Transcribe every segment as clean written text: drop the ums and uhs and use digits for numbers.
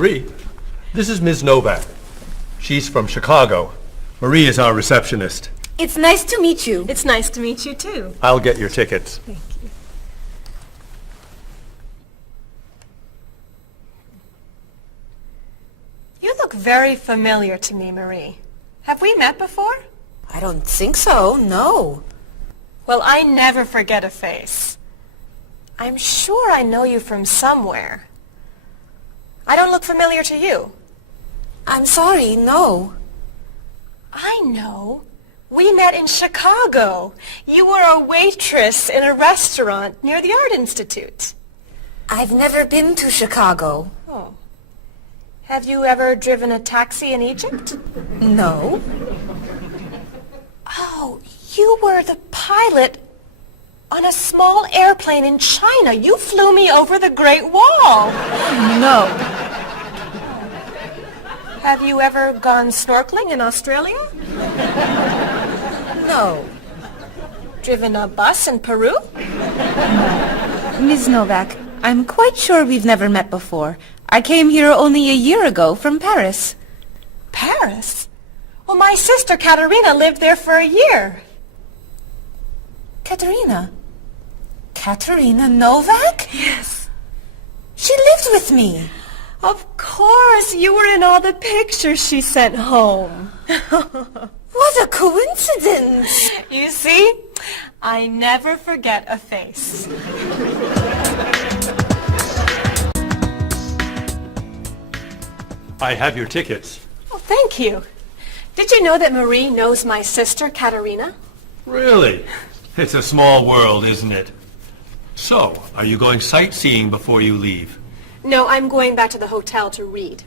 Marie, this is Ms. Novak. She's from Chicago. Marie is our receptionist. It's nice to meet you. It's nice to meet you, too. I'll get your tickets. Thank you. You look very familiar to me, Marie. Have we met before? I don't think so, no. Well, I never forget a face. I'm sure I know you from somewhere. I don't look familiar to you. I'm sorry, no. I know. We met in Chicago. You were a waitress in a restaurant near the Art Institute. I've never been to Chicago. Oh. Have you ever driven a taxi in Egypt? No. Oh, you were the pilot on a small airplane in China. You flew me over the Great Wall. No. Have you ever gone snorkeling in Australia? No. Driven a bus in Peru? Ms. Novak, I'm quite sure we've never met before. I came here only a year ago from Paris. Paris? Well, my sister Katerina lived there for a year. Katerina? Katerina Novak? Yes. She lived with me. Of course, you were in all the pictures she sent home. What a coincidence! You see, I never forget a face. I have your tickets. Oh, thank you. Did you know that Marie knows my sister Katerina? Really? It's a small world, isn't it? So, are you going sightseeing before you leave? No, I'm going back to the hotel to read.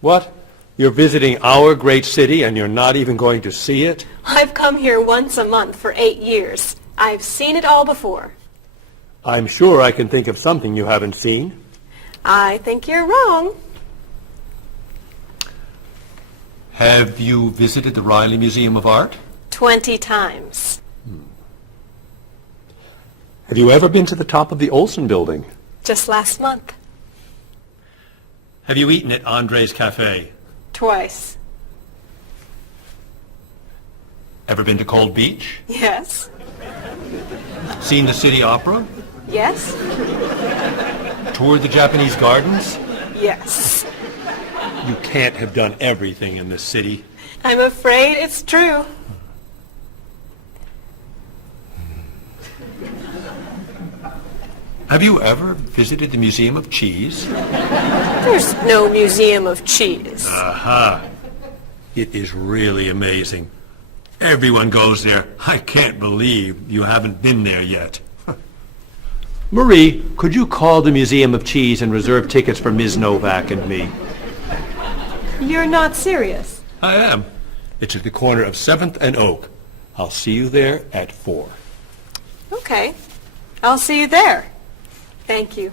What? You're visiting our great city and you're not even going to see it? I've come here once a month for 8 years. I've seen it all before. I'm sure I can think of something you haven't seen. I think you're wrong. Have you visited the Riley Museum of Art? 20 times. Have you ever been to the top of the Olson building? Just last month. Have you eaten at Andre's Cafe? Twice. Ever been to Cold Beach? Yes. Seen the City Opera? Yes. Toured the Japanese gardens? Yes. You can't have done everything in this city. I'm afraid it's true. Have you ever visited the Museum of Cheese? There's no museum of cheese. Aha. It is really amazing. Everyone goes there. I can't believe you haven't been there yet. Marie, could you call the Museum of Cheese and reserve tickets for Ms. Novak and me? You're not serious. I am. It's at the corner of 7th and Oak. I'll see you there at 4. Okay. I'll see you there. Thank you.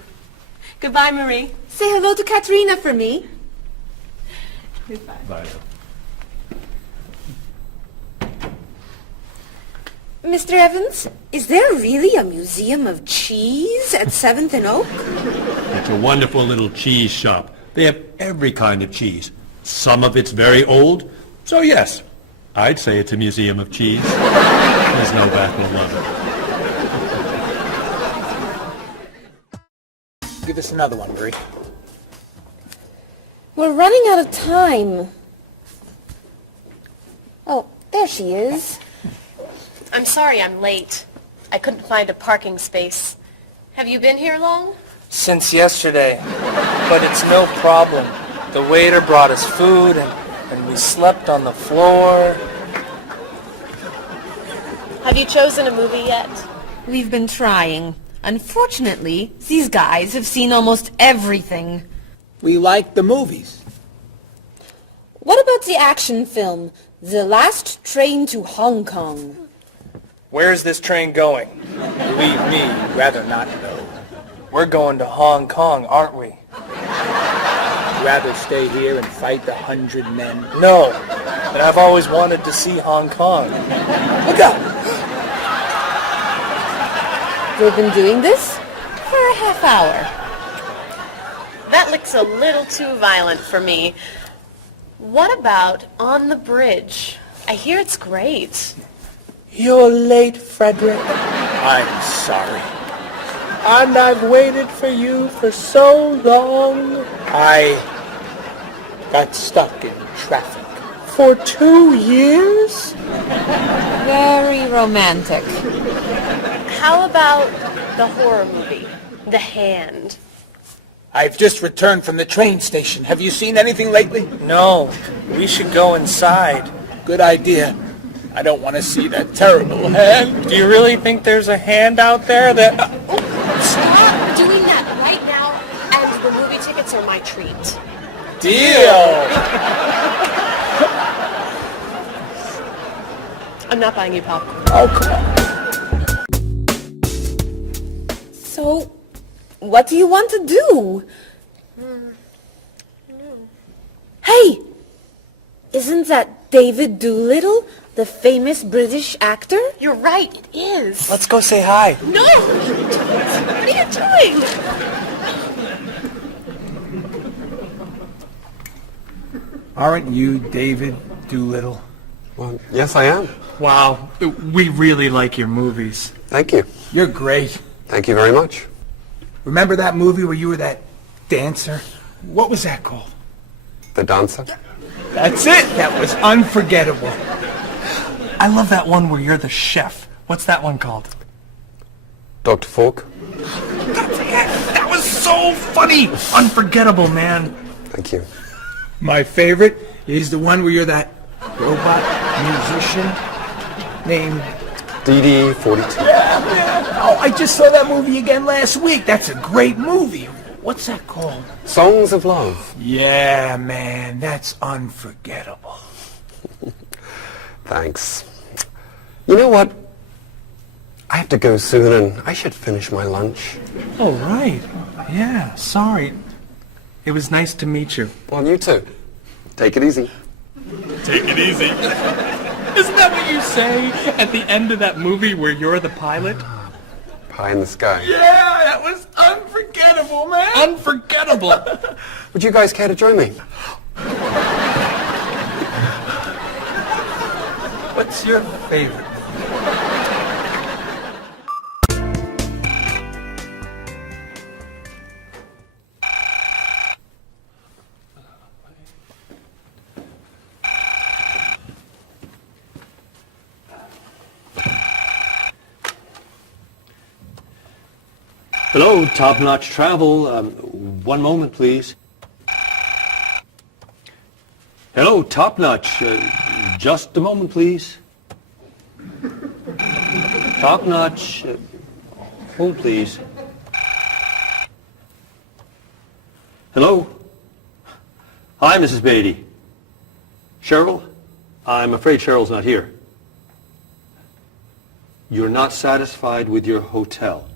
Goodbye, Marie. Say hello to Katerina for me. Goodbye. Bye. Mr. Evans, is there really a museum of cheese at 7th and Oak? It's a wonderful little cheese shop. They have every kind of cheese. Some of it's very old. So yes, I'd say it's a museum of cheese. Ms. Novak will love it. Give us another one, Marie. We're running out of time. Oh, there she is. I'm sorry I'm late. I couldn't find a parking space. Have you been here long? Since yesterday. But it's no problem. The waiter brought us food and we slept on the floor. Have you chosen a movie yet? We've been trying. Unfortunately, these guys have seen almost everything. We like the movies. What about the action film, The Last Train to Hong Kong? Where's this train going? Believe me, rather not know. We're going to Hong Kong, aren't we? Rather stay here and fight the 100 men? No, but I've always wanted to see Hong Kong. Look out! We've been doing this for a half hour. That That looks a little too violent for me. What about On the Bridge? I hear it's great. You're late, Frederick. I'm sorry. And I've waited for you for so long. I got stuck in traffic for 2 years. Very romantic. How about the horror movie, The Hand? I've just returned from the train station. Have you seen anything lately? No, we should go inside. Good idea. I don't want to see that terrible hand. Do you really think there's a hand out there that... Stop doing that right now, and the movie tickets are my treat. Deal! I'm not buying you popcorn. Oh, come on. So, what do you want to do? Hey! Isn't that David Doolittle, the famous British actor? You're right, it is. Let's go say hi. No! What are you doing? Aren't you David Doolittle? Well, yes, I am. Wow, we really like your movies. Thank you. You're great. Thank you very much. Remember that movie where you were that dancer? What was that called? The dancer? That's it. That was unforgettable. I love that one where you're the chef. What's that one called? Dr. Fork? That was so funny! Unforgettable, man. Thank you. My favorite is the one where you're that robot musician named... DD-42. Oh, I just saw that movie again last week. That's a great movie. What's that called? Songs of Love. Yeah, man, that's unforgettable. Thanks. You know what? I have to go soon and I should finish my lunch. Oh, right. Yeah, sorry. It was nice to meet you. Well, you too. Take it easy. Take it easy. Isn't that what you say at the end of that movie where you're the pilot? Pie in the sky. Yeah, that was unforgettable, man. Unforgettable. Would you guys care to join me? What's your favorite? Hello, Top Notch Travel. One moment, please. Hello, Top Notch. Just a moment, please. Top Notch. Hold, please. Hello? Hi, Mrs. Beatty. Cheryl? I'm afraid Cheryl's not here. You're not satisfied with your hotel?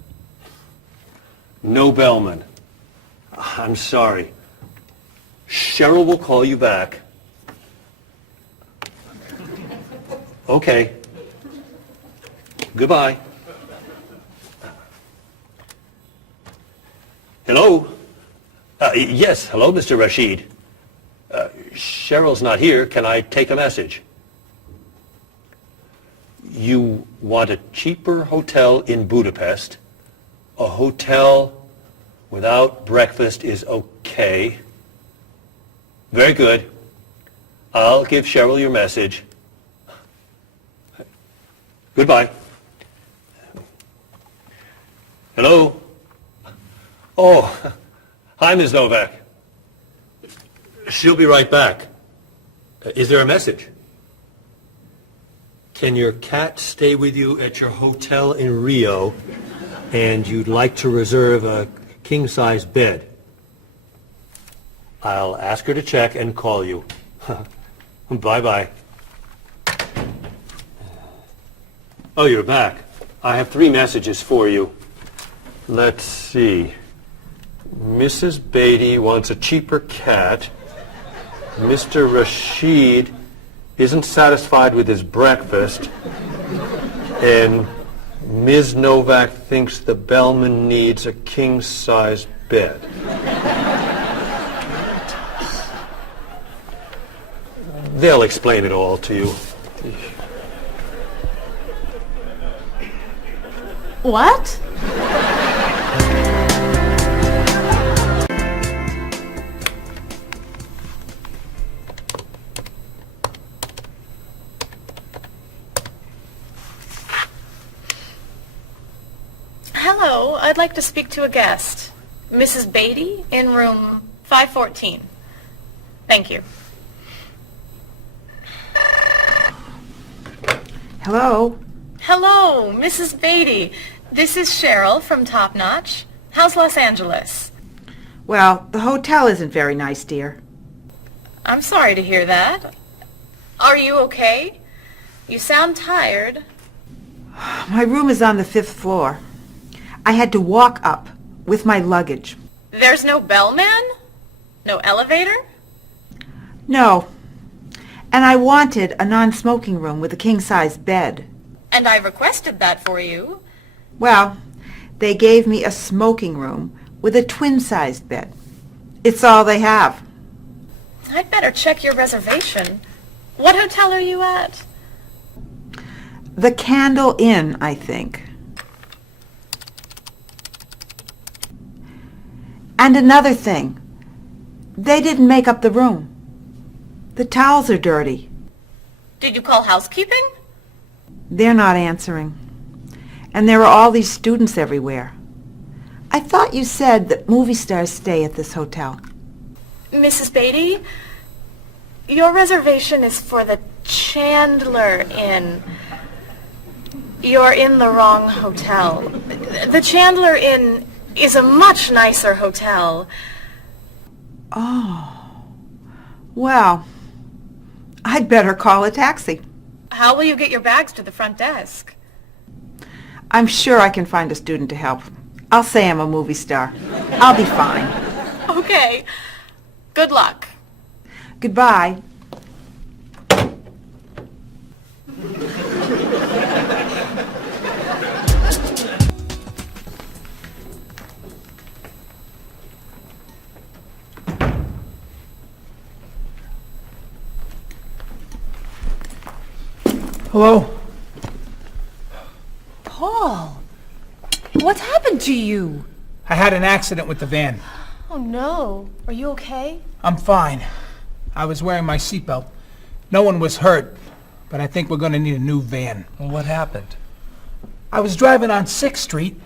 No bellman. I'm sorry. Cheryl will call you back. Okay. Goodbye. Hello? Yes, hello, Mr. Rashid. Cheryl's not here. Can I take a message? You want a cheaper hotel in Budapest? A hotel without breakfast is okay. Very good. I'll give Cheryl your message. Goodbye. Hello? Oh, hi, Ms. Novak. She'll be right back. Is there a message? Can your cat stay with you at your hotel in Rio, and you'd like to reserve a king-size bed? I'll ask her to check and call you. Bye-bye. Oh, you're back. I have 3 messages for you. Let's see. Mrs. Beatty wants a cheaper cat. Mr. Rashid isn't satisfied with his breakfast. And Ms. Novak thinks the bellman needs a king-size bed. They'll explain it all to you. What? Hello, I'd like to speak to a guest. Mrs. Beatty in room 514. Thank you. Hello? Hello, Mrs. Beatty. This is Cheryl from Top Notch. How's Los Angeles? Well, the hotel isn't very nice, dear. I'm sorry to hear that. Are you okay? You sound tired. My room is on the 5th floor. I had to walk up with my luggage. There's no bellman? No elevator? No. And I wanted a non-smoking room with a king-size bed. And I requested that for you. Well, they gave me a smoking room with a twin-sized bed. It's all they have. I'd better check your reservation. What hotel are you at? The Candle Inn, I think. And another thing. They didn't make up the room. The towels are dirty. Did you call housekeeping? They're not answering. And there are all these students everywhere. I thought you said that movie stars stay at this hotel. Mrs. Beatty, your reservation is for the Chandler Inn. You're in the wrong hotel. The Chandler Inn is a much nicer hotel. Oh. Well, I'd better call a taxi. How will you get your bags to the front desk? I'm sure I can find a student to help. I'll say I'm a movie star. I'll be fine. Okay. Good luck. Goodbye. Hello? Paul, what happened to you? I had an accident with the van. Oh no. Are you okay? I'm fine. I was wearing my seatbelt. No one was hurt, but I think we're going to need a new van. What happened? I was driving on 6th Street,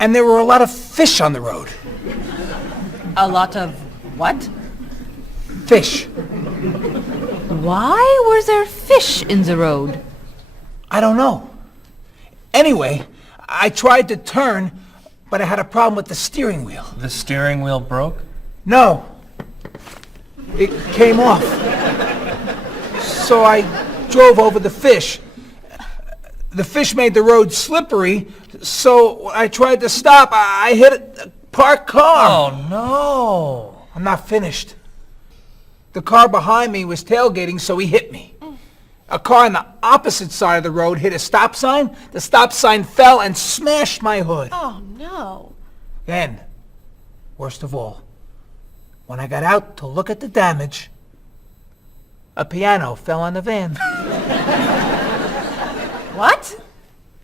and there were a lot of fish on the road. A lot of what? Fish. Why were there fish in the road? I don't know. Anyway, I tried to turn, but I had a problem with the steering wheel. The steering wheel broke? No. It came off. So I drove over the fish. The fish made the road slippery, so I tried to stop. I hit a parked car. Oh, no. I'm not finished. The car behind me was tailgating, so he hit me. A car on the opposite side of the road hit a stop sign. The stop sign fell and smashed my hood. Oh no. Then, worst of all, when I got out to look at the damage, a piano fell on the van. What?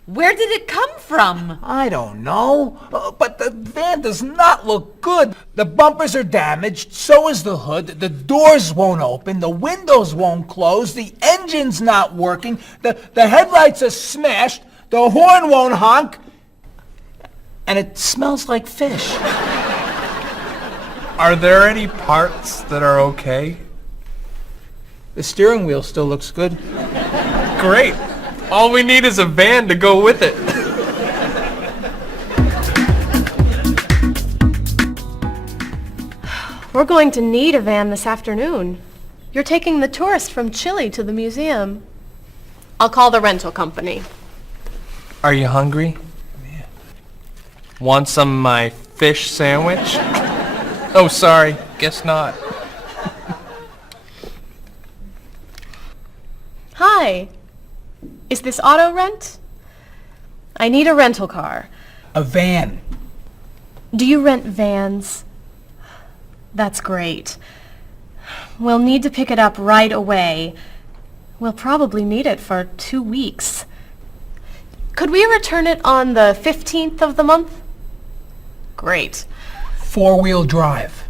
Where did it come from? I don't know, but the van does not look good. The bumpers are damaged, so is the hood, the doors won't open, the windows won't close, the engine's not working, the headlights are smashed, the horn won't honk, and it smells like fish. Are there any parts that are okay? The steering wheel still looks good. Great. All we need is a van to go with it. We're going to need a van this afternoon. You're taking the tourists from Chile to the museum. I'll call the rental company. Are you hungry? Yeah. Want some of my fish sandwich? Oh, sorry. Guess not. Hi. Is this auto rent? I need a rental car. A van. Do you rent vans? That's great. We'll need to pick it up right away. We'll probably need it for 2 weeks. Could we return it on the 15th of the month? Great. 4-wheel drive.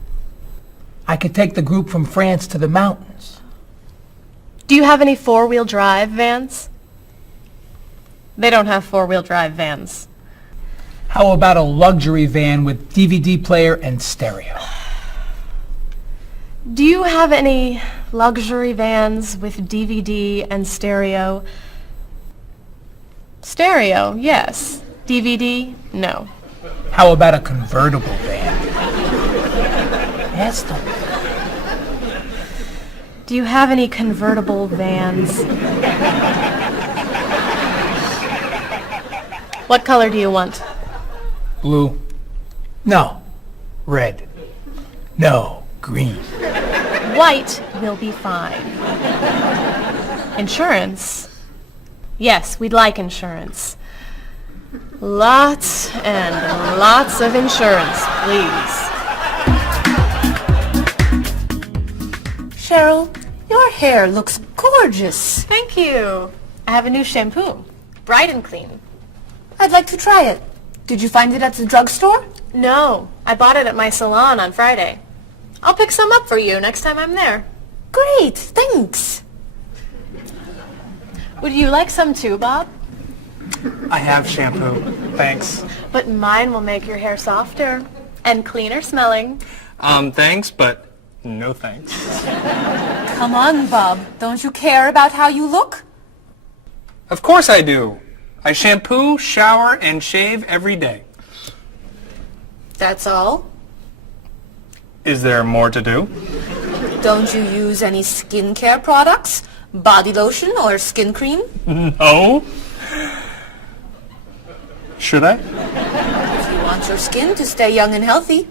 I could take the group from France to the mountains. Do you have any 4-wheel drive vans? They don't have 4-wheel drive vans. How about a luxury van with DVD player and stereo? Do you have any luxury vans with DVD and stereo? Stereo, yes. DVD, no. How about a convertible van? Yes, don't. Do you have any convertible vans? What color do you want? Blue. No. Red. No. Green. White will be fine. Insurance? Yes, we'd like insurance. Lots and lots of insurance, please. Cheryl, your hair looks gorgeous. Thank you. I have a new shampoo. Bright and clean. I'd like to try it. Did you find it at the drugstore? No, I bought it at my salon on Friday. I'll pick some up for you next time I'm there. Great, thanks. Would you like some too, Bob? I have shampoo. Thanks. But mine will make your hair softer and cleaner smelling. Thanks, but no thanks. Come on, Bob. Don't you care about how you look? Of course I do. I shampoo, shower, and shave every day. That's all? Is there more to do? Don't you use any skincare products? Body lotion or skin cream? No. Should I? If you want your skin to stay young and healthy.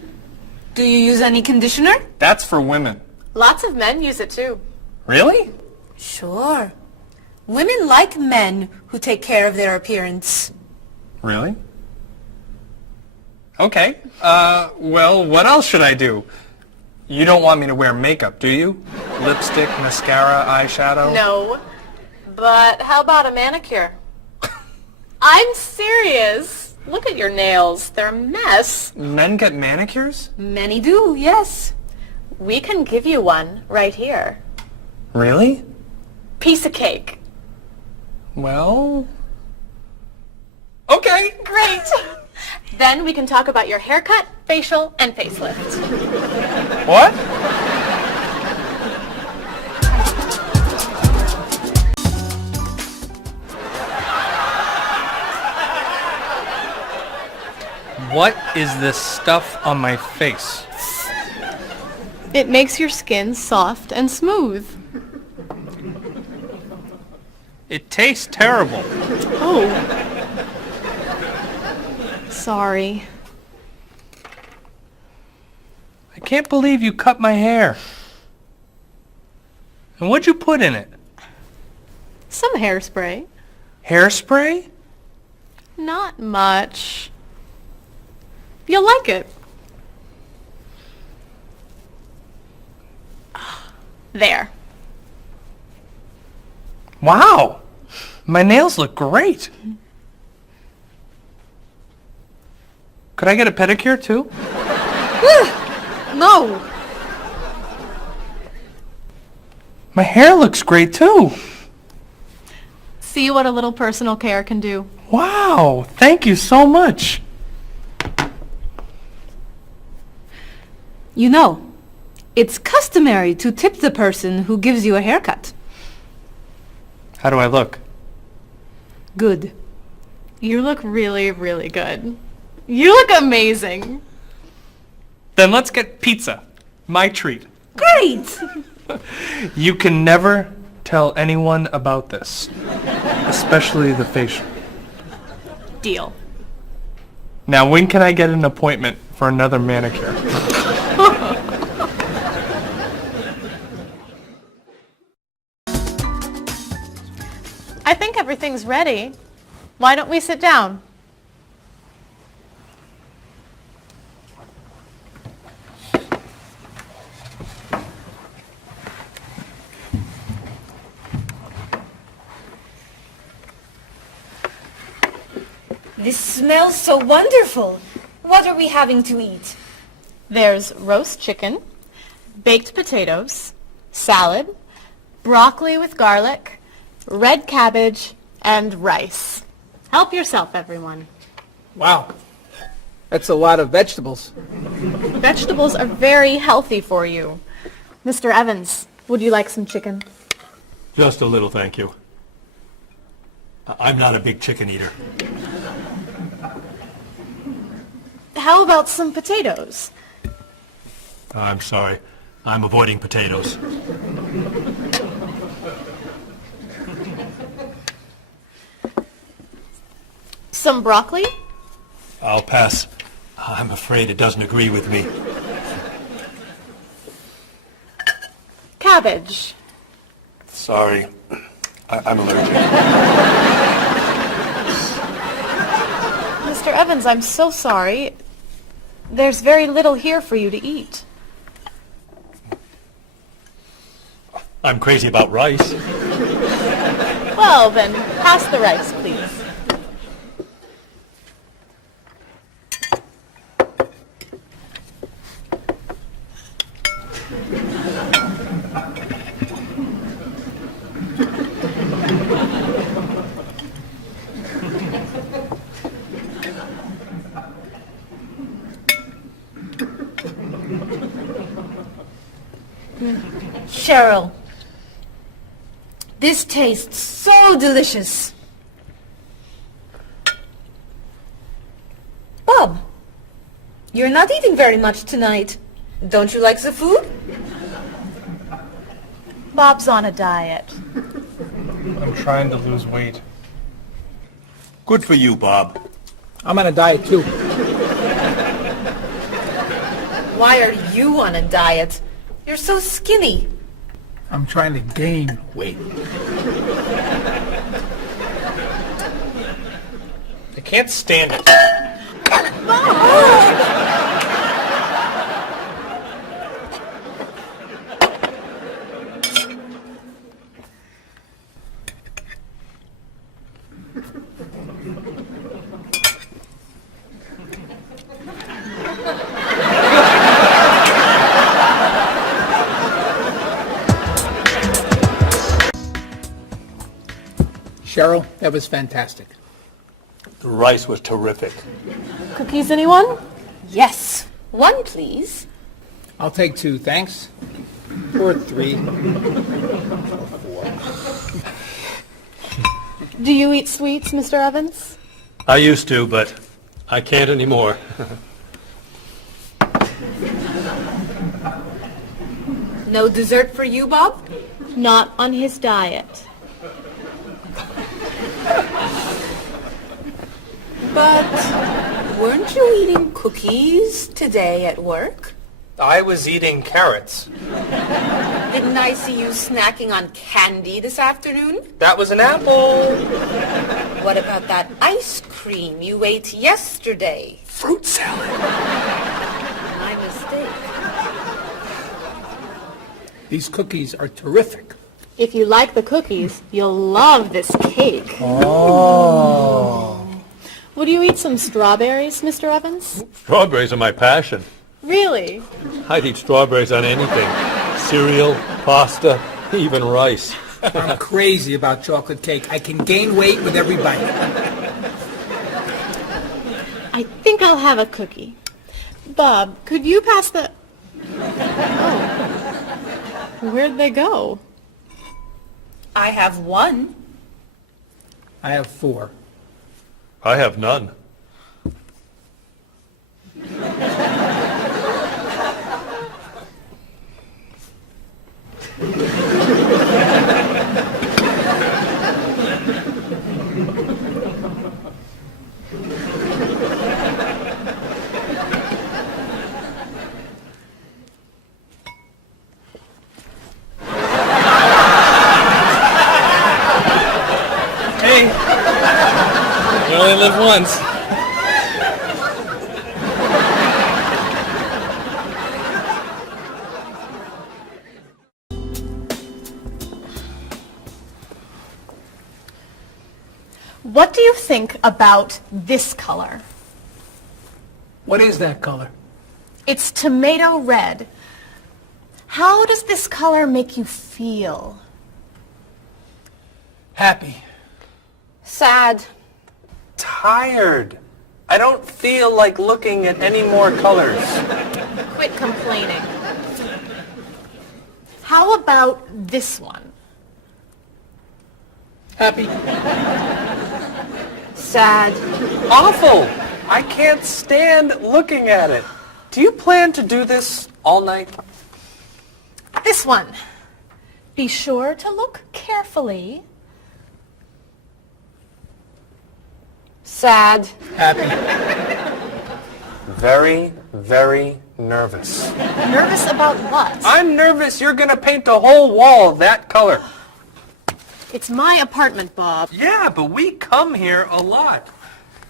Do you use any conditioner? That's for women. Lots of men use it too. Really? Sure. Women like men who take care of their appearance. Really? Okay. Well, what else should I do? You don't want me to wear makeup, do you? Lipstick, mascara, eyeshadow? No. But how about a manicure? I'm serious. Look at your nails. They're a mess. Men get manicures? Many do, yes. We can give you one right here. Really? Piece of cake. Well... Okay. Great. Then we can talk about your haircut, facial, and facelift. What? What is this stuff on my face? It makes your skin soft and smooth. It tastes terrible. Oh. Sorry. I can't believe you cut my hair. And what'd you put in it? Some hairspray. Hairspray? Not much. You'll like it. There. Wow! My nails look great. Could I get a pedicure too? No. My hair looks great too. See what a little personal care can do. Wow! Thank you so much. You know, it's customary to tip the person who gives you a haircut. How do I look? Good. You look really, really good. You look amazing. Then let's get pizza. My treat. Great! You can never tell anyone about this. Especially the facial. Deal. Now, when can I get an appointment for another manicure? I think everything's ready. Why don't we sit down? This smells so wonderful. What are we having to eat? There's roast chicken, baked potatoes, salad, broccoli with garlic, red cabbage, and rice. Help yourself, everyone. Wow. That's a lot of vegetables. Vegetables are very healthy for you. Mr. Evans, would you like some chicken? Just a little, thank you. I'm not a big chicken eater. How about some potatoes? I'm sorry. I'm avoiding potatoes. Some broccoli? I'll pass. I'm afraid it doesn't agree with me. Cabbage. Sorry. I'm allergic. Mr. Evans, I'm so sorry. There's very little here for you to eat. I'm crazy about rice. Well, then, pass the rice, please. Cheryl, this tastes so delicious. Bob, you're not eating very much tonight. Don't you like the food? Bob's on a diet. I'm trying to lose weight. Good for you, Bob. I'm on a diet too. Why are you on a diet? You're so skinny. I'm trying to gain weight. I can't stand it. Cheryl, that was fantastic. The rice was terrific. Cookies, anyone? Yes. One, please. I'll take 2, thanks. Or 3. Do you eat sweets, Mr. Evans? I used to, but I can't anymore. No dessert for you, Bob? Not on his diet. But weren't you eating cookies today at work? I was eating carrots. Didn't I see you snacking on candy this afternoon? That was an apple. What about that ice cream you ate yesterday? Fruit salad. My mistake. These cookies are terrific. If you like the cookies, you'll love this cake. Oh. Would you eat some strawberries, Mr. Evans? Strawberries are my passion. Really? I'd eat strawberries on anything. Cereal, pasta, even rice. I'm crazy about chocolate cake. I can gain weight with every bite. I think I'll have a cookie. Bob, could you pass the... Oh. Where'd they go? I have one. I have 4. I have none. Hey, you only live once. What do you think about this color? What is that color? It's tomato red. How does this color make you feel? Happy. Sad. Tired. I don't feel like looking at any more colors. Quit complaining. How about this one? Happy. Sad. Awful. I can't stand looking at it. Do you plan to do this all night? This one. Be sure to look carefully. Sad. Happy. Very, very nervous. Nervous about what? I'm nervous you're gonna paint the whole wall that color. It's my apartment, Bob. Yeah, but we come here a lot.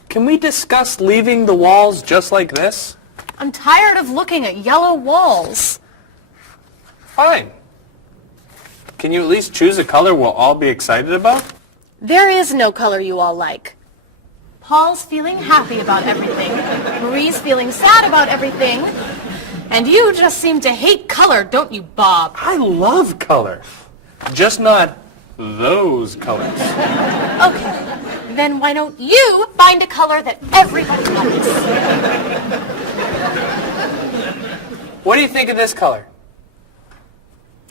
Can we discuss leaving the walls just like this? I'm tired of looking at yellow walls. Fine. Can you at least choose a color we'll all be excited about? There is no color you all like. Paul's feeling happy about everything. Marie's feeling sad about everything. And you just seem to hate color, don't you, Bob? I love color. Just not those colors. Okay, then why don't you find a color that everybody likes? What do you think of this color?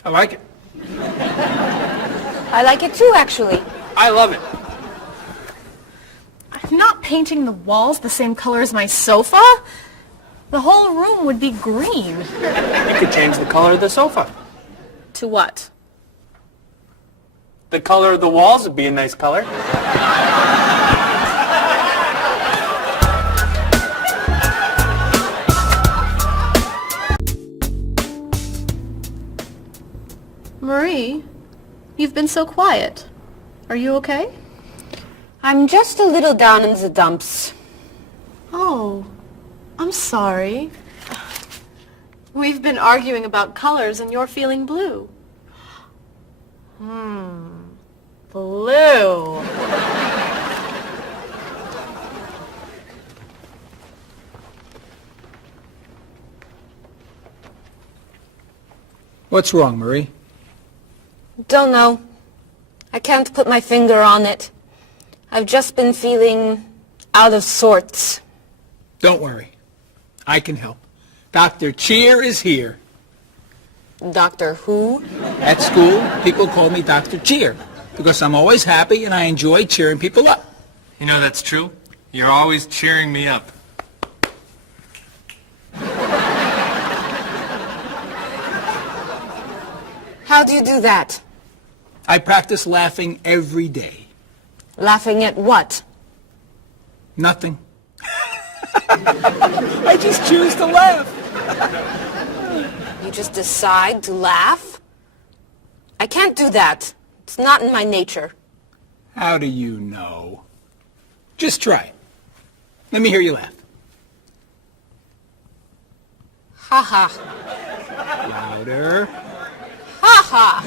I like it. I like it too, actually. I love it. I'm not painting the walls the same color as my sofa. The whole room would be green. You could change the color of the sofa. To what? The color of the walls would be a nice color. Marie, you've been so quiet. Are you okay? I'm just a little down in the dumps. Oh, I'm sorry. We've been arguing about colors and you're feeling blue. Blue. What's wrong, Marie? Don't know. I can't put my finger on it. I've just been feeling out of sorts. Don't worry. I can help. Dr. Cheer is here. Doctor who? At school, people call me Dr. Cheer because I'm always happy and I enjoy cheering people up. You know that's true. You're always cheering me up. How do you do that? I practice laughing every day. Laughing at what? Nothing. I just choose to laugh. You just decide to laugh? I can't do that. It's not in my nature. How do you know? Just try it. Let me hear you laugh. Ha ha. Louder. Ha ha.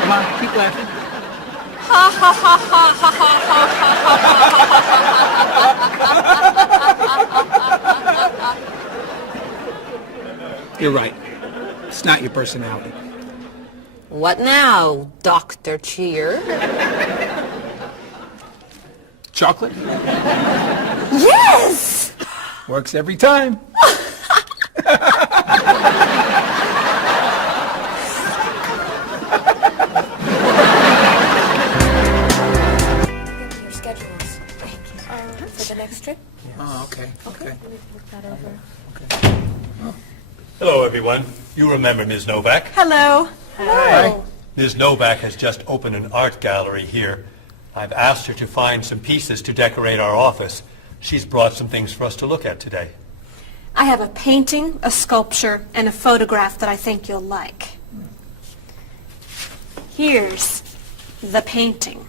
Come on, keep laughing. Ha ha ha ha ha ha ha. You're right. It's not your personality. What now, Dr. Cheer? Chocolate? Yes! Works every time. Your schedules. For the next trip? Oh, okay. Okay. Hello, everyone. You remember Ms. Novak? Hello. Hello. Ms. Novak has just opened an art gallery here. I've asked her to find some pieces to decorate our office. She's brought some things for us to look at today. I have a painting, a sculpture, and a photograph that I think you'll like. Here's the painting.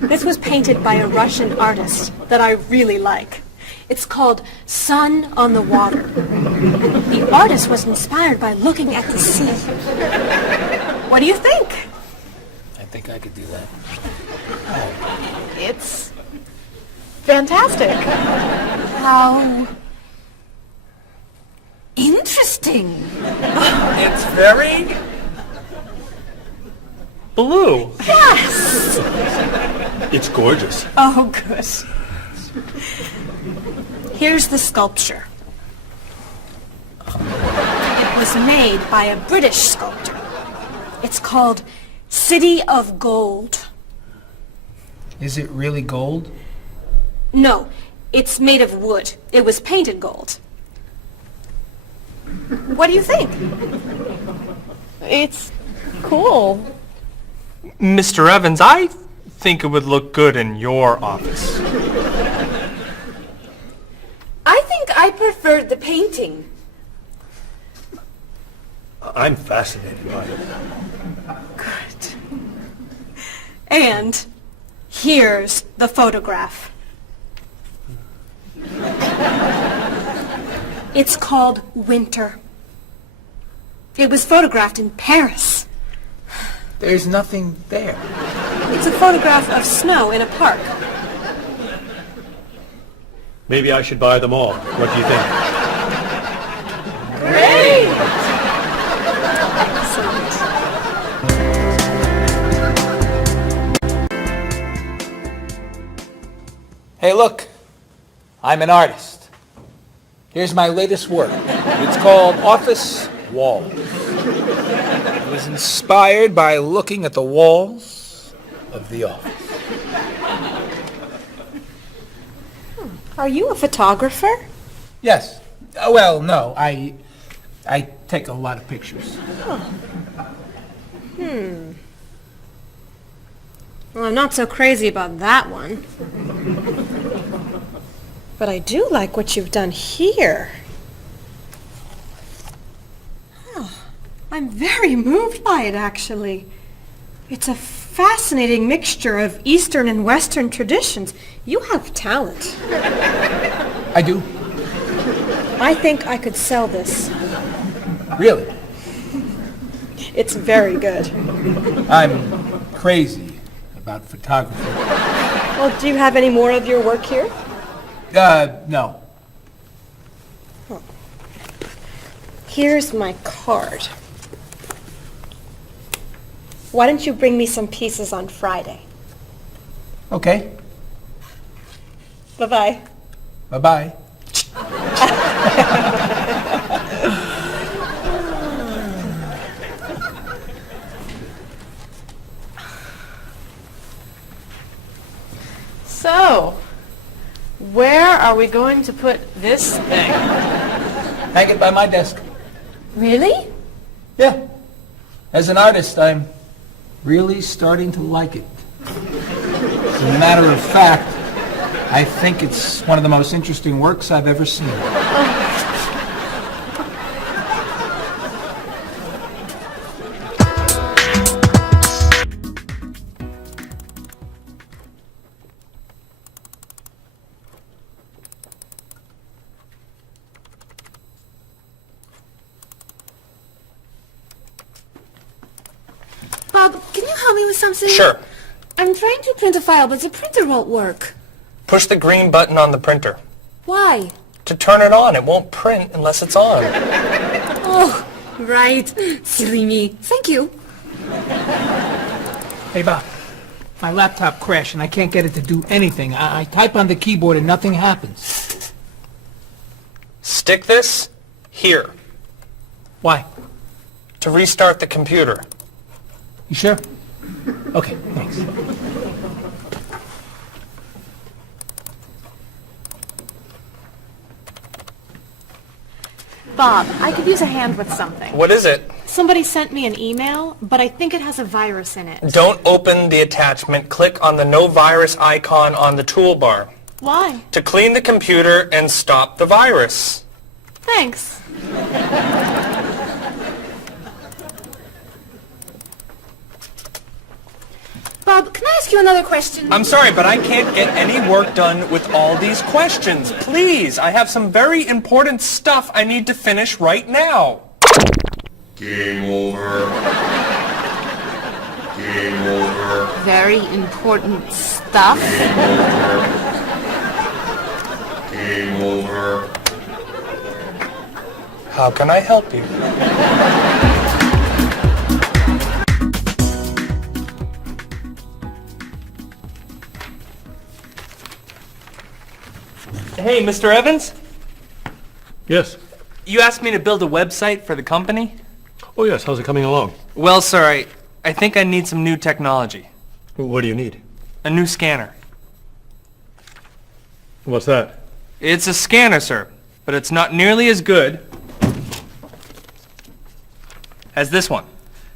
This was painted by a Russian artist that I really like. It's called Sun on the Water. The artist was inspired by looking at the sea. What do you think? I think I could do that. It's fantastic. How interesting. It's very Blue. Yes. It's gorgeous. Oh, good. Here's the sculpture. It was made by a British sculptor. It's called City of Gold. Is it really gold? No, it's made of wood. It was painted gold. What do you think? It's cool. Mr. Evans, I think it would look good in your office. I think I preferred the painting. I'm fascinated by it. Good. And here's the photograph. It's called Winter. It was photographed in Paris. There's nothing there. It's a photograph of snow in a park. Maybe I should buy them all. What do you think? Great! Hey, look. I'm an artist. Here's my latest work. It's called Office Walls. It was inspired by looking at the walls of the office. Are you a photographer? Yes. Well, no. I take a lot of pictures. Well, I'm not so crazy about that one. But I do like what you've done here. Oh, I'm very moved by it, actually. It's a fascinating mixture of Eastern and Western traditions. You have talent. I do. I think I could sell this. Really? It's very good. I'm crazy about photography. Well, do you have any more of your work here? No. Here's my card. Why don't you bring me some pieces on Friday? Okay. Bye-bye. Bye-bye. So, where are we going to put this thing? Hang it by my desk. Really? Yeah. As an artist, I'm really starting to like it. As a matter of fact, I think it's one of the most interesting works I've ever seen. Bob, can you help me with something? Sure. I'm trying to print a file, but the printer won't work. Push the green button on the printer. Why? To turn it on. It won't print unless it's on. Oh, right. Silly me. Thank you. Hey, Bob. My laptop crashed and I can't get it to do anything. I type on the keyboard and nothing happens. Stick this here Why? to restart the computer. You sure? Okay, thanks. Bob, I could use a hand with something. What is it? Somebody sent me an email, but I think it has a virus in it. Don't open the attachment. Click on the no virus icon on the toolbar Why? to clean the computer and stop the virus. Thanks. Bob, can I ask you another question? I'm sorry, but I can't get any work done with all these questions. Please, I have some very important stuff I need to finish right now. Game over. Game over. very important stuff. Game over. How can I help you? Hey, Mr. Evans? Yes. You asked me to build a website for the company? Oh, yes. How's it coming along? Well, sir, I think I need some new technology. What do you need? A new scanner. What's that? It's a scanner, sir, but it's not nearly as good as this one.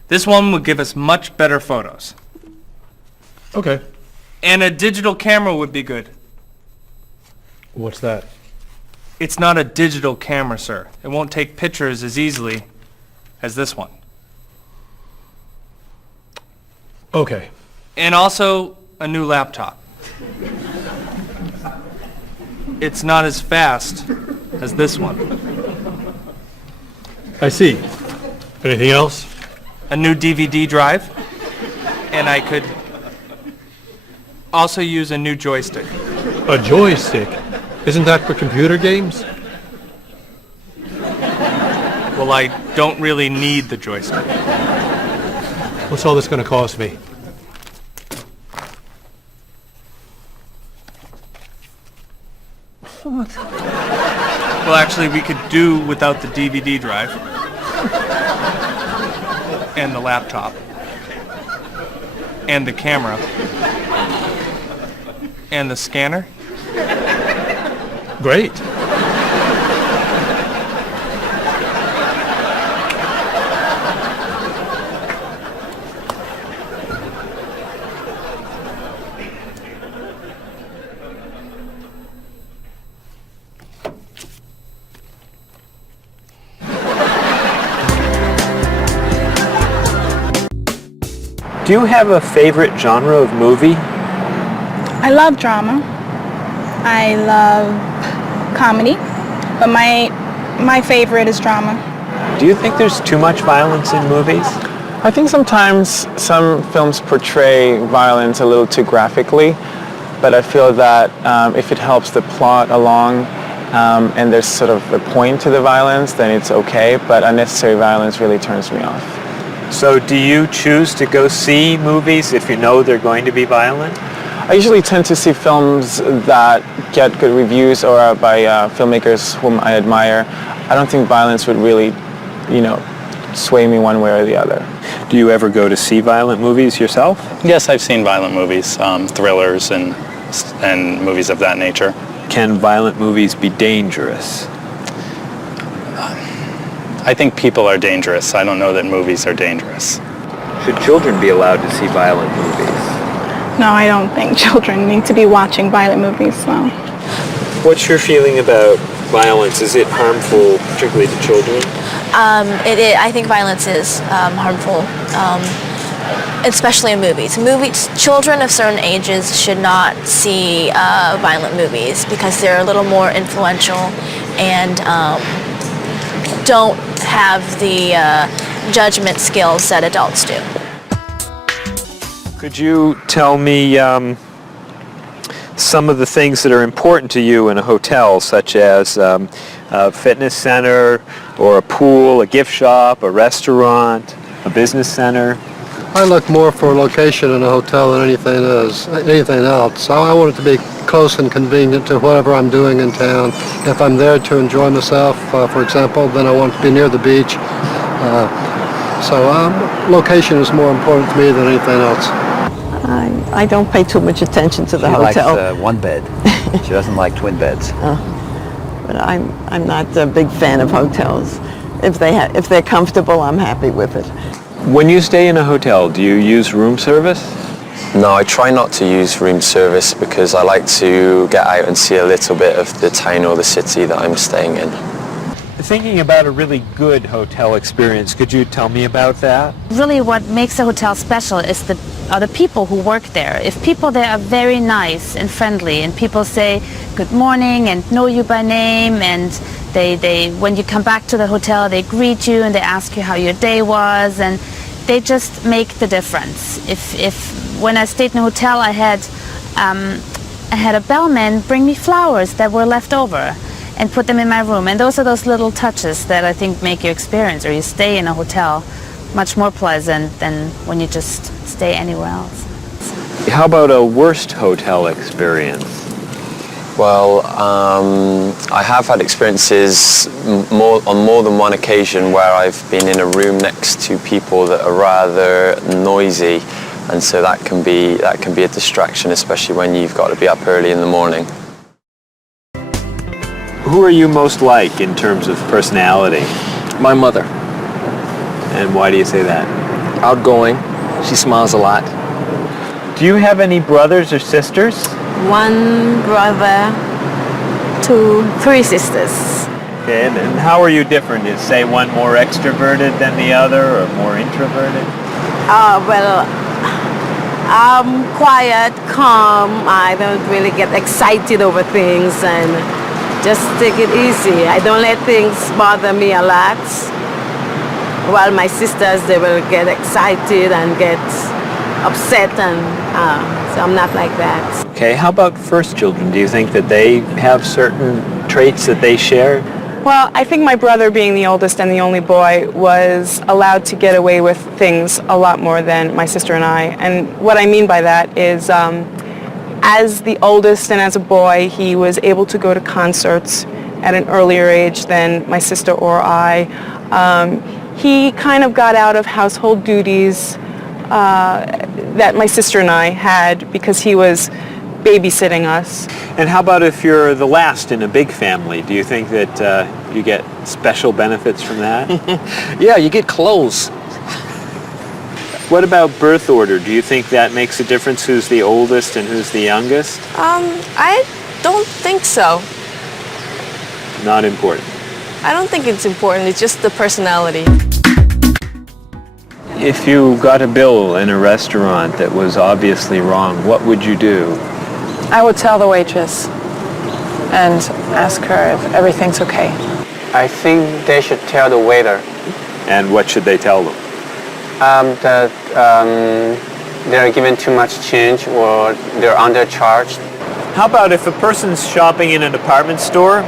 This one will give us much better photos. Okay. And a digital camera would be good. What's that? It's not a digital camera, sir. It won't take pictures as easily as this one. Okay. And also a new laptop. It's not as fast as this one. I see. Anything else? A new DVD drive. And I could also use a new joystick. A joystick? Isn't that for computer games? Well, I don't really need the joystick. What's all this going to cost me? Well, actually, we could do without the DVD drive. And the laptop. And the camera. And the scanner. Great. Do you have a favorite genre of movie? I love drama. I love comedy, but my favorite is drama. Do you think there's too much violence in movies? I think sometimes some films portray violence a little too graphically, but I feel that if it helps the plot along and there's sort of a point to the violence, then it's okay, but unnecessary violence really turns me off. So do you choose to go see movies if you know they're going to be violent? I usually tend to see films that get good reviews or are by filmmakers whom I admire. I don't think violence would really, sway me one way or the other. Do you ever go to see violent movies yourself? Yes, I've seen violent movies, thrillers and movies of that nature. Can violent movies be dangerous? I think people are dangerous. I don't know that movies are dangerous. Should children be allowed to see violent movies? No, I don't think children need to be watching violent movies, no. What's your feeling about violence? Is it harmful, particularly to children? I think violence is harmful, especially in movies. Children of certain ages should not see violent movies because they're a little more influential and don't have the judgment skills that adults do. Could you tell me some of the things that are important to you in a hotel, such as a fitness center, or a pool, a gift shop, a restaurant, a business center? I look more for location in a hotel than anything else. I want it to be close and convenient to whatever I'm doing in town. If I'm there to enjoy myself, for example, then I want to be near the beach. So location is more important to me than anything else. I don't pay too much attention to the hotel. She likes one bed. She doesn't like twin beds. But I'm not a big fan of hotels. If they're comfortable, I'm happy with it. When you stay in a hotel, do you use room service? No, I try not to use room service because I like to get out and see a little bit of the town or the city that I'm staying in. Thinking about a really good hotel experience, could you tell me about that? Really what makes a hotel special is are the people who work there. If people there are very nice and friendly and people say good morning and know you by name and they when you come back to the hotel they greet you and they ask you how your day was and they just make the difference. If when I stayed in a hotel, I had a bellman bring me flowers that were left over and put them in my room. And those are those little touches that I think make your experience, or you stay in a hotel, much more pleasant than when you just stay anywhere else. How about a worst hotel experience? Well, I have had experiences on more than one occasion where I've been in a room next to people that are rather noisy, and so that can be a distraction, especially when you've got to be up early in the morning. Who are you most like in terms of personality? My mother. And why do you say that? Outgoing. She smiles a lot. Do you have any brothers or sisters? One brother, 3 sisters. Okay, and how are you different? Is, say, one more extroverted than the other, or more introverted? Well, I'm quiet, calm. I don't really get excited over things and just take it easy. I don't let things bother me a lot. While my sisters, they will get excited and get upset, and so I'm not like that. Okay, how about first children? Do you think that they have certain traits that they share? Well, I think my brother, being the oldest and the only boy, was allowed to get away with things a lot more than my sister and I. And what I mean by that is, as the oldest and as a boy, he was able to go to concerts at an earlier age than my sister or I. He kind of got out of household duties that my sister and I had because he was babysitting us. And how about if you're the last in a big family? Do you think that you get special benefits from that? Yeah, you get clothes. What about birth order? Do you think that makes a difference who's the oldest and who's the youngest? I don't think so. Not important. I don't think it's important. It's just the personality. If you got a bill in a restaurant that was obviously wrong, what would you do? I would tell the waitress and ask her if everything's okay. I think they should tell the waiter. And what should they tell them? That they're given too much change or they're undercharged. How about if a person's shopping in a department store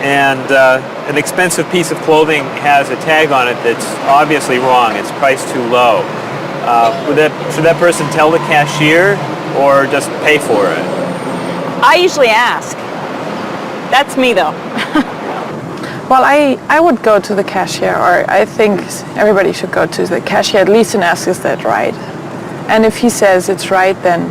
and an expensive piece of clothing has a tag on it that's obviously wrong, it's priced too low. Should that person tell the cashier or just pay for it? I usually ask. That's me though. Well, I would go to the cashier, or I think everybody should go to the cashier at least and ask, is that right? And if he says it's right, then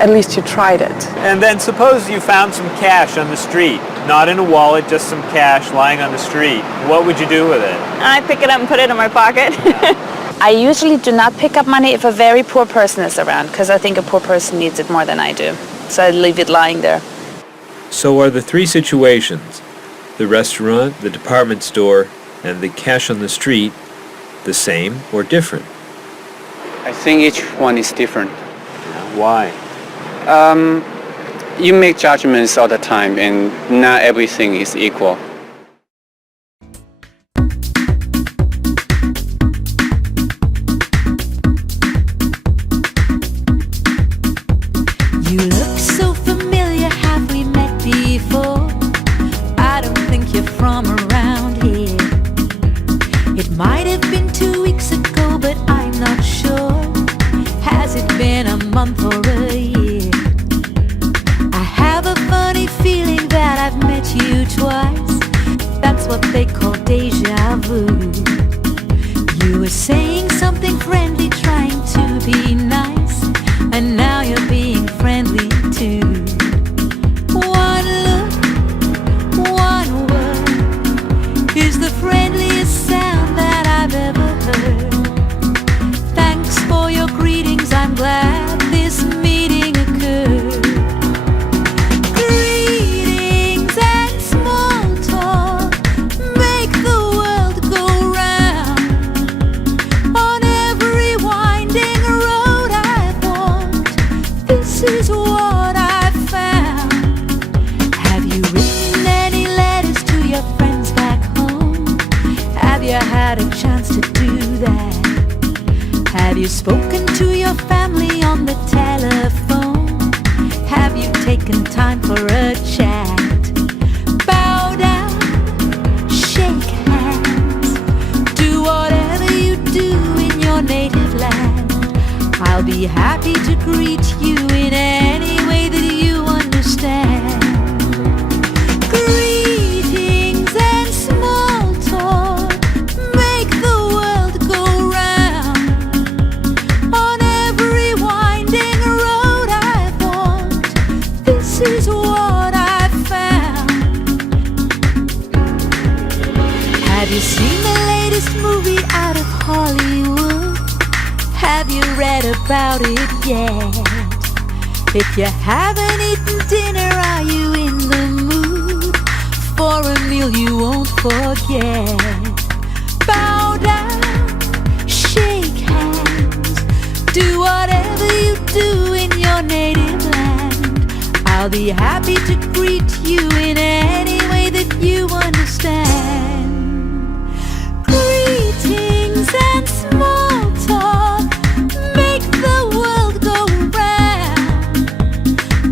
at least you tried it. And then suppose you found some cash on the street, not in a wallet, just some cash lying on the street. What would you do with it? I pick it up and put it in my pocket. I usually do not pick up money if a very poor person is around, because I think a poor person needs it more than I do. So I leave it lying there. So are the 3 situations, the restaurant, the department store, and the cash on the street, the same or different? I think each one is different. Why? You make judgments all the time, and not everything is equal. You look so familiar, have we met before? I don't think you're from around here. It might have been 2 weeks ago, but I'm not sure. Has it been a month or a year? I have a funny feeling that I've met you twice. That's what they call deja vu. You were saying something friendly, trying to be nice, and now you're being friendly too. One look, one word is the friendliest sound that I've ever heard. Thanks for your greetings, I'm glad this meeting occurred. Greetings and small talk make the world go round. On every winding road I've walked, this is what I've found. Have you written any letters to your friends back home? Have you had a chance to do that? Have Have you spoken to your family on the telephone? Have you taken time for a chat? Bow down, shake hands, do whatever you do in your native land. I'll be happy to greet you in any way that you understand. Greetings and small talk make the world go round. On every winding road I've walked, this is what I've found. Have you seen the latest movie out of Hollywood? Have you read about it yet? If you haven't eaten dinner, are you in the mood for a meal you won't forget? Bow down, shake hands, do whatever you do in your native land. I'll be happy to greet you in any way that you understand. Greetings and small talk make the world go round.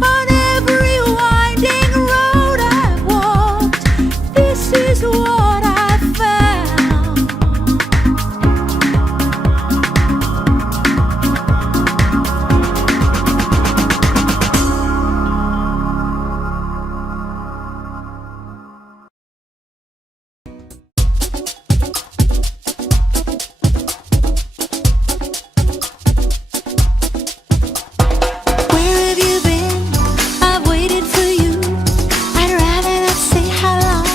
On every winding road I've walked, this is what I found. Where have you been? I've waited for you. I'd rather not say how long.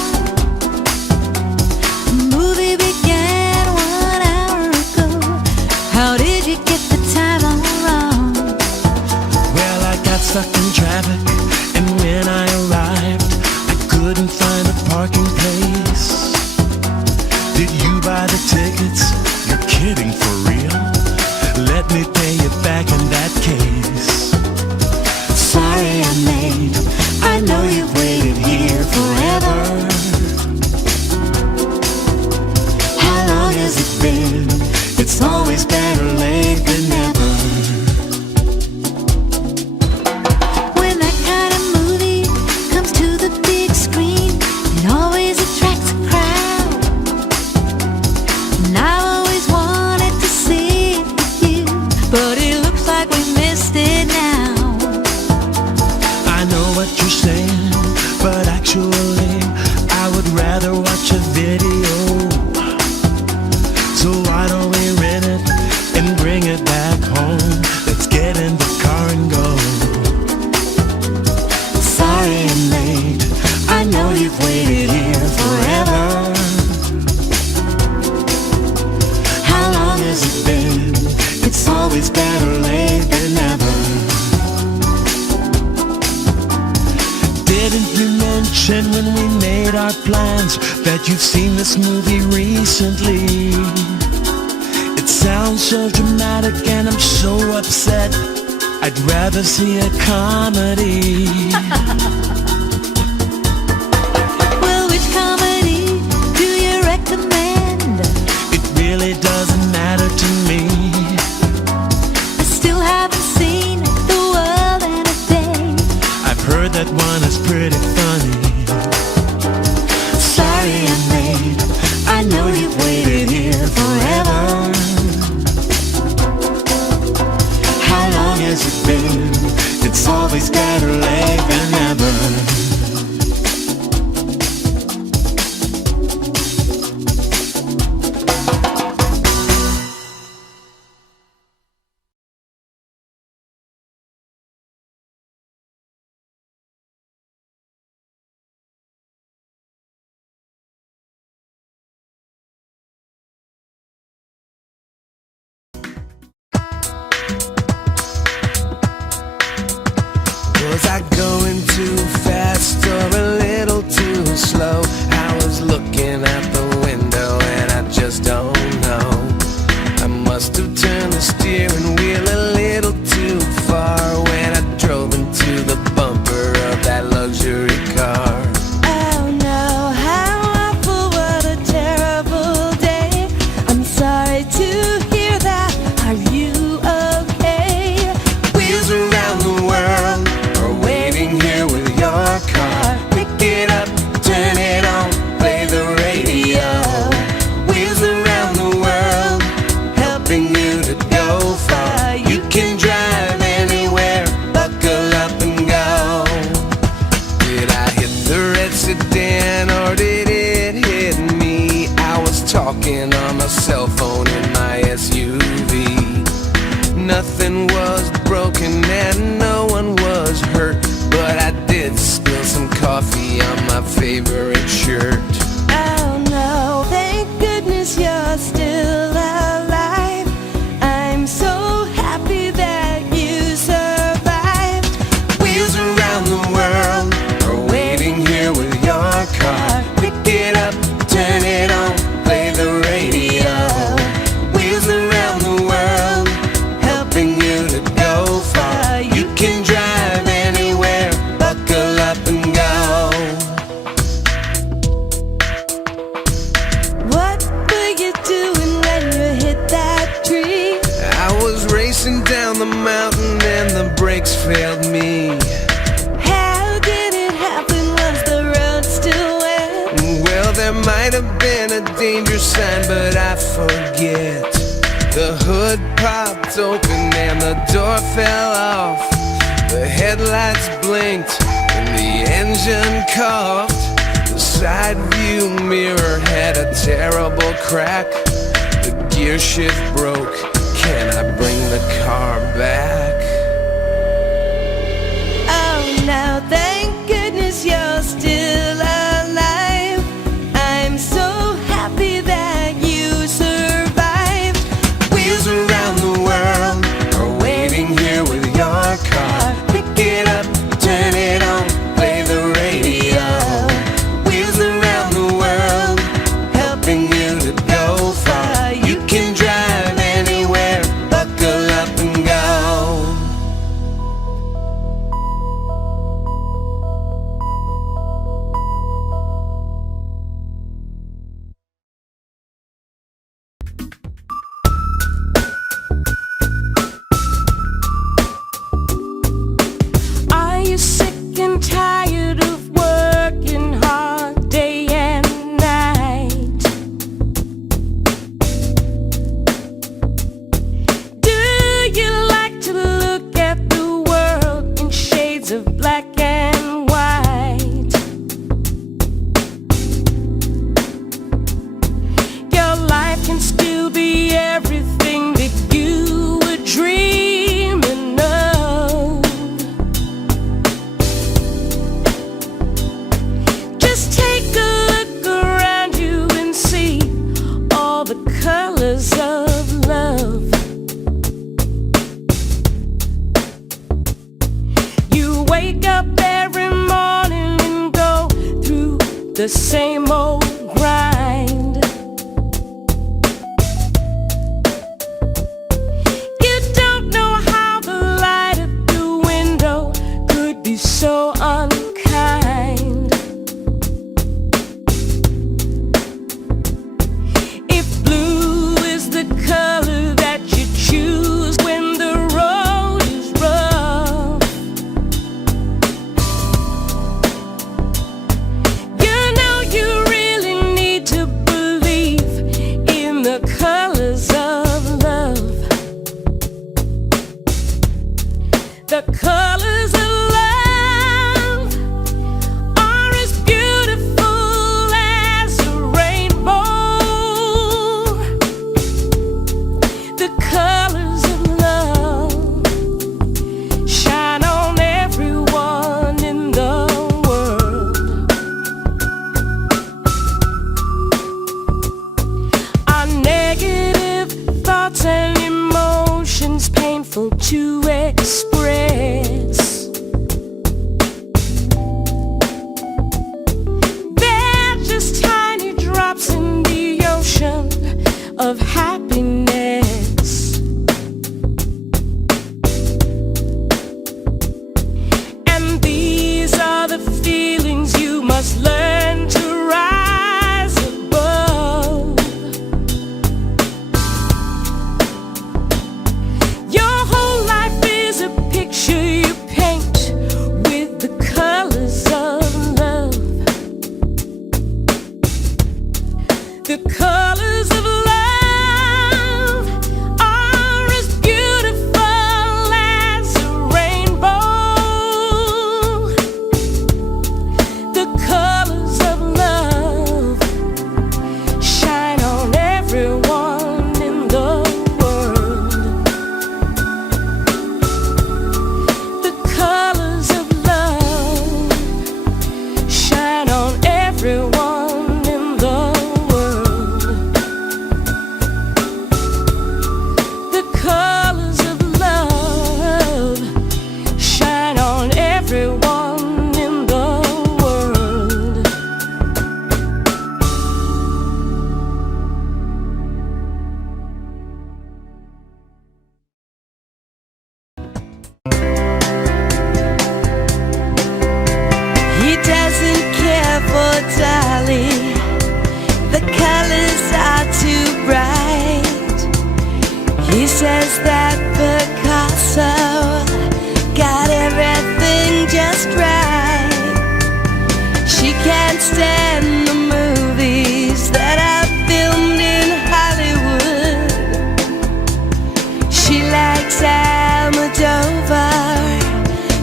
The movie began 1 hour ago. How did you get the time all wrong? Well, I got stuck in traffic, and when I arrived, I couldn't find a parking place. Did you buy the tickets? You're kidding, for real? Let me pay you back in that case. Sorry I'm late. I know you've waited here forever. How long has it been? It's always better late than never. When that kind of movie comes to the big screen, it always attracts a crowd. And I always wanted to see it with you, but it looks like we missed it now. I know what you're saying, but actually, I would rather watch a video. So why don't we rent it and bring it back home? Let's get in the car and go. Sorry I'm late. I know you've waited here forever. How long has it been? It's always better late than never. Didn't you mention when we made our plans that you've seen this movie recently? It sounds so dramatic and I'm so upset. I'd rather see a comedy. Well, which comedy do you recommend? It really doesn't matter to me. I still haven't seen The World in a Day. I've heard that one is pretty funny. Sorry I'm late. I know you've waited here forever. How long has it been? It's always better late than never. Was I going too fast or a little too slow? I was looking out the window and I just don't know. I must have turned the steering wheel a little too far when I drove into the bumper of that luxury car. Oh no, how awful, what a terrible day. I'm sorry to hear that. Are you failed me. How did it happen? Was the road still wet? Well, there might have been a danger sign, but I forget. The hood popped open and the door fell off. The headlights blinked and the engine coughed. The side view mirror had a terrible crack. The gear shift broke. Can I bring the car back? Oh no, thank goodness you're still alive. I'm so happy that you survived. Wheels around the world are waiting here with your car. Pick it up, turn it on, play the radio. Wheels around the world, helping you to go far. You can drive anywhere, buckle up and go. Are you sick and tired of working hard day and night? Do you like to look at the world in shades of black and white? Your life can still be everything that you were dreaming of. Just take a look around you and see all the colors of love. You wake up every morning and go through the same old grind. You don't know how the light at the window could be so unkind. If blue is the color that you choose when the road is rough, you know you really need to believe in the colors of love. The colors of love.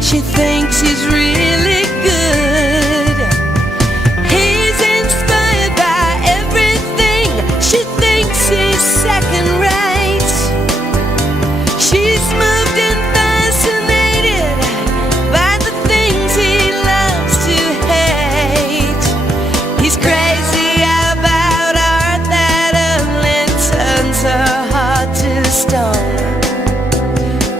She thinks he's really good. He's inspired by everything. She thinks he's second rate. She's moved and fascinated by the things he loves to hate. He's crazy about art that only turns her heart to stone.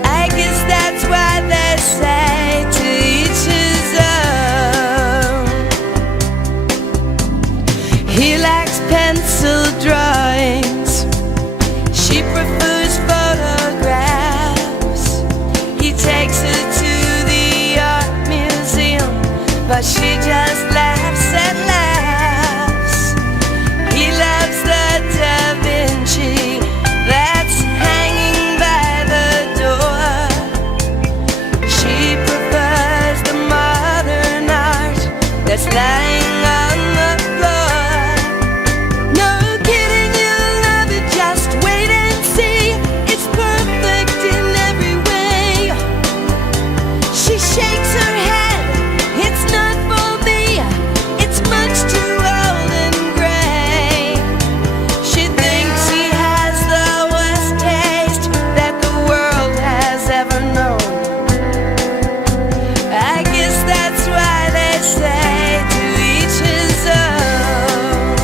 I guess that's why they say to each his own. He likes pencil drawings. She prefers photographs. He takes her to the art museum, but she just laughs and laughs. He loves the Da Vinci that's hanging by the door. She prefers the modern art that's lying on the floor. No kidding, you'll love it, just wait and see. It's perfect in every way. She shakes her head, it's not for me. It's much too old and gray. She thinks he has the worst taste that the world has ever known. I guess that's why they say to each his own.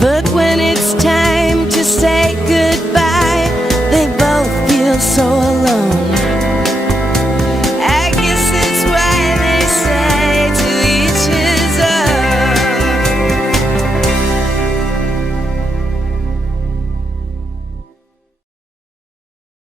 But when it's time to say goodbye, they both feel so alone.